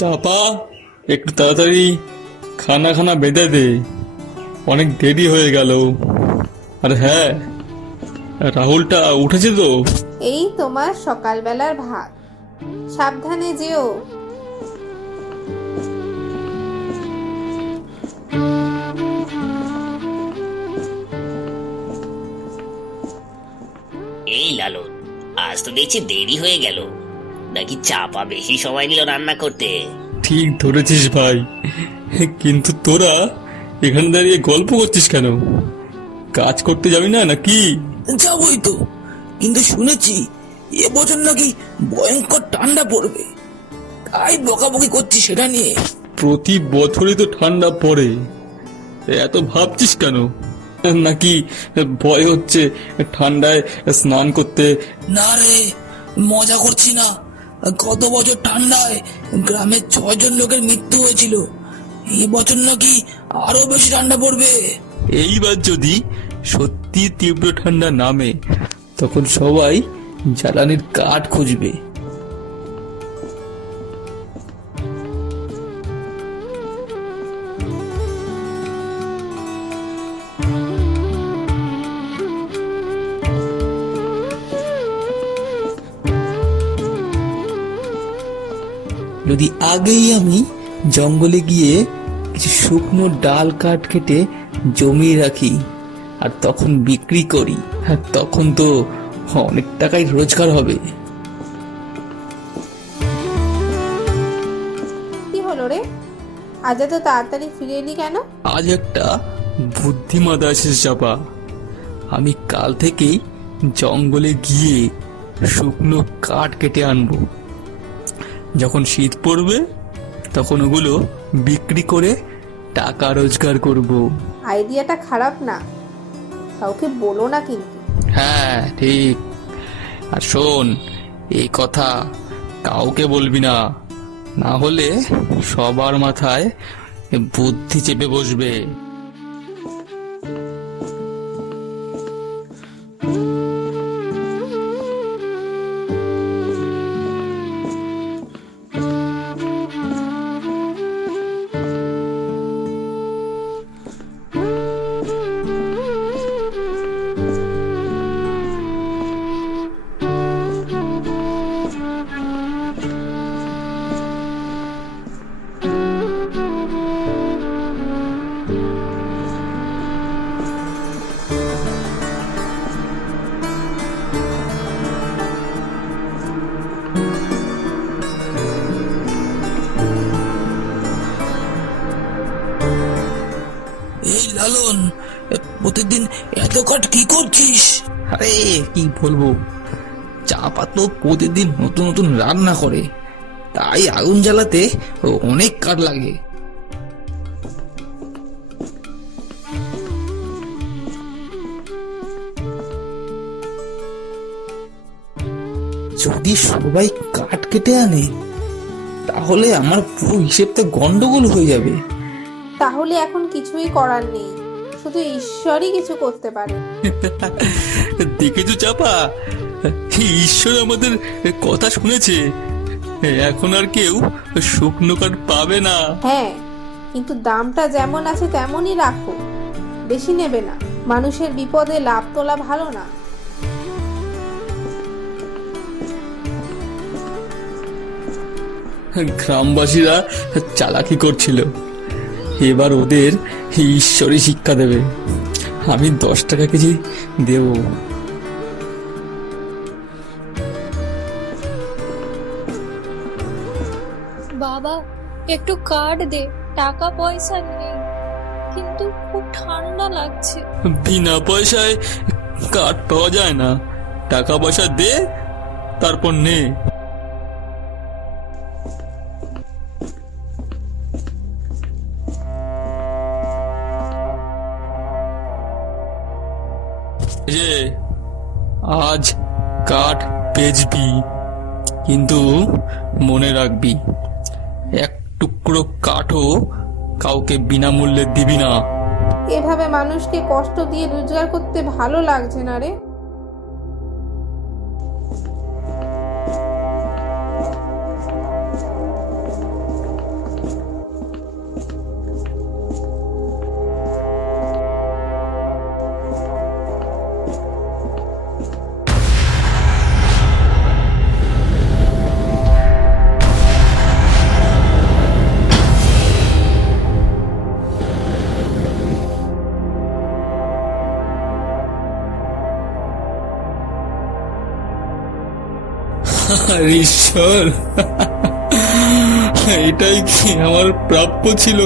চাপা, একটু তাড়াতাড়ি খানা খানা বেঁধে দে, অনেক দেরি হয়ে গেল। আর হ্যাঁ, রাহুলটা উঠেছে তো? এই তোমার সকালবেলার ভাত, সাবধানে যেও। এই লালন, আজ তো দেখছি দেরি হয়ে গেল, নাকি চাপা বেশি সময় নিল রান্না করতে? ঠিক ধরেছিস ভাই, কিন্তু তোরা এখানে দাঁড়িয়ে গল্প করছিস কেন? কাজ করতে যাবি না নাকি? যাবই তো, কিন্তু শুনেছি এবছর নাকি ভয়ঙ্কর ঠান্ডা পড়বে, তাই বকাবকি করছি সেটা নিয়ে। প্রতি বছরই তো ঠান্ডা পড়ে, এত ভাবছিস কেন? নাকি ভয় হচ্ছে ঠান্ডায় স্নান করতে? না রে, মজা করছি না। গত বছর ঠান্ডায় গ্রামের 6 জন লোকের মৃত্যু হয়েছিল, এবছর নাকি আরো বেশি ঠান্ডা পড়বে। এইবার যদি সত্যি তীব্র ঠান্ডা নামে, তখন সবাই জ্বালানির কাঠ খুঁজবে। যদি আগেই আমি জঙ্গলে গিয়ে কিছু শুকনো ডাল কাঠ কেটে জমিয়ে রাখি আর তখন বিক্রি করি, হ্যাঁ, তখন তো অনেক টাকাই রোজগার হবে। কি হলো রে, আজ এত তাড়াতাড়ি ফিরে এলি কেন? আজ একটা বুদ্ধিমত আছে চাপা, আমি কাল থেকেই জঙ্গলে গিয়ে শুকনো কাঠ কেটে আনবো। যখন শীত পড়বে তখন ওগুলো বিক্রি করে টাকা রোজগার করব। আইডিয়াটা খারাপ না, কাউকে বলো না কিন্তু। হ্যাঁ ঠিক, আর শোন, এই কথা কাউকে বলবি না, না হলে সবার মাথায় বুদ্ধি চেপে বসবে। এই লালন, প্রতিদিন এত কাঠ কি করছিস? আরে কি বলবো, চাপা তো প্রতিদিন নতুন নতুন রান্না করে, তাই আগুন জ্বালাতে অনেক কাঠ লাগে। যদি সবাই কাঠ কেটে আনে, তাহলে আমার পুরো হিসেবটা গন্ডগোল হয়ে যাবে। তাহলে এখন কিছুই করার নেই, শুধু ঈশ্বরই কিছু করতে পারে। দেখেছো চাপা, ঈশ্বর আমাদের কথা শুনেছে, এখন আর কেউ শুকনো কাঠ পাবে না। হ্যাঁ, কিন্তু দামটা যেমন আছে তেমনই রাখো, বেশি নেবে না। মানুষের বিপদে লাভ তোলা ভালো না। গ্রামবাসীরা চালাকি করছিল, এবার ওদের ঈশ্বরই শিক্ষা দেবে। আমি 10 টাকা কেজি দেব। বাবা, একটু কার্ড দে, টাকা পয়সা নেই, কিন্তু খুব ঠান্ডা লাগছে। বিনা পয়সায় কাঠ পাওয়া যায় না, টাকা পয়সা দে, তারপর নে। যে আজ কাঠ বেচবি, কিন্তু মনে রাখবি, এক টুকরো কাঠও কাউকে বিনামূল্যে দিবি না। এভাবে মানুষকে কষ্ট দিয়ে রোজগার করতে ভালো লাগছে না রে। আর ঈশ্বর, এটাই কি আমার প্রাপ্য ছিল?